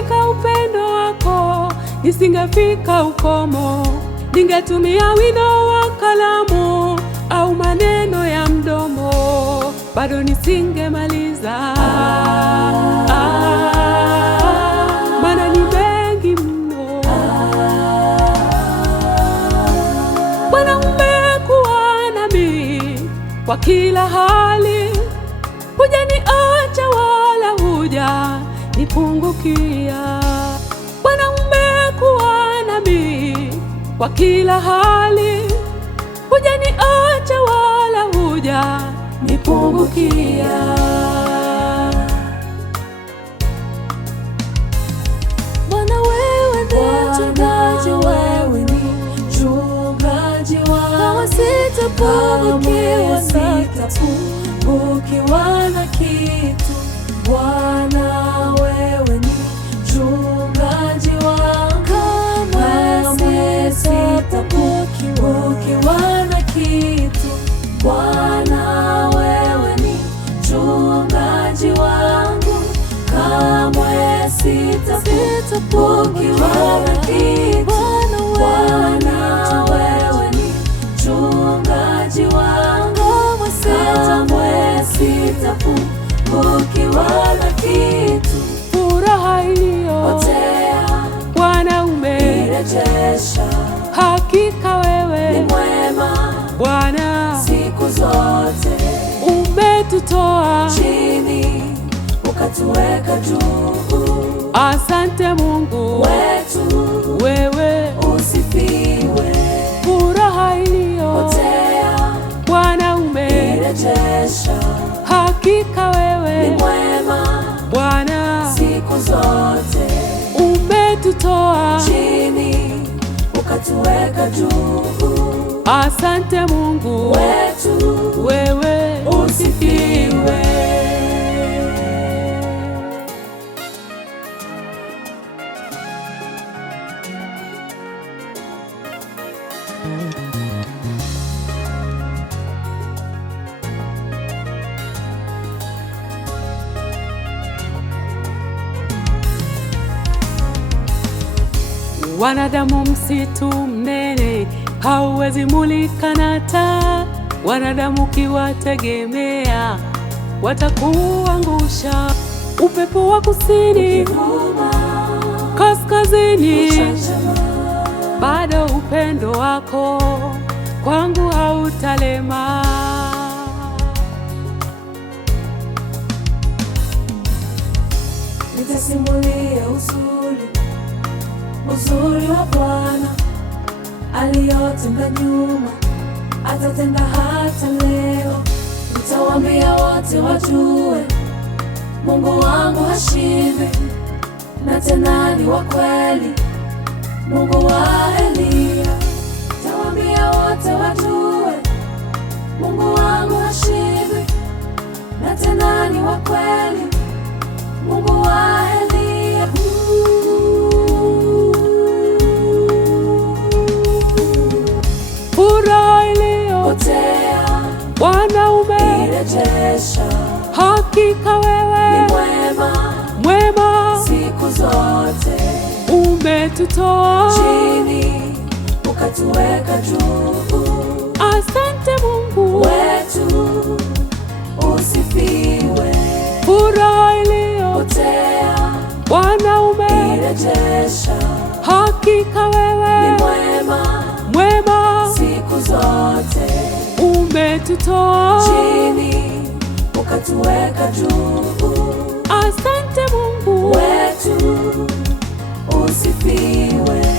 katika upendo wako nisingefika ukomo. Ningetumia wino wa kalamu au maneno ya mdomo, bado nisingemaliza. Maana ni mengi mno. Bwana, umekuwa nami kwa kila hali, hujaniacha wala hujanipungukia. Bwana, umekuwa nami kwa kila hali, hujaniacha wala hujanipungukia. Bwana, wewe ni mchungaji, wewe ni mchungaji wangu. Kama sitapungukiwa na kitu. Bwana, wewe ni mchungaji wangu. Kama sitapungukiwa na kitu. Bwana, wewe ni mchungaji wangu. Kamwe sitapungukiwa na kitu. Bwana, wewe ni mchungaji wangu. Kamwe sitapungukiwa na kitu. Furaha iliyopotea Bwana umeirejesha. Hakika wewe ni mwema Bwana, siku zote. Umetutoa chini ukatuweka juu. Asante Mungu wetu, wewe usifiwe. Furaha iliyopotea Bwana umeirejesha. Hakika wewe ni mwema Bwana siku zote. Umetutoa chini ukatuweka juu. Asante Mungu wetu, wewe usifiwe. Wanadamu msitu mnene, hauwezi mulika na taa. Wanadamu kiwategemea, watakuangusha. Upepo wa kusini, kaskazini, bado upendo wako kwangu hautalema. Nitasimulia uzuri wa Bwana, aliyotenda nyuma, atatenda hata leo. Nitawaambia wote wajue, Mungu wangu hashindwi, na tena ni wa kweli, Mungu wa Eliya. Nitawaambia wote wajue, Mungu wangu hashindwi, na tena ni wa kweli, Mungu wa Eliya. Furaha iliyopotea Bwana umeirejesha. Hakika wewe ni mwema siku zote. Umetutoa chini ukatuweka juu. Asante Mungu wetu, usifiwe. Furaha iliyopotea Bwana umeirejesha. Hakika wewe ni mwema siku zote. Umetutoa chini ukatuweka juu. Asante Mungu wetu, usifiwe.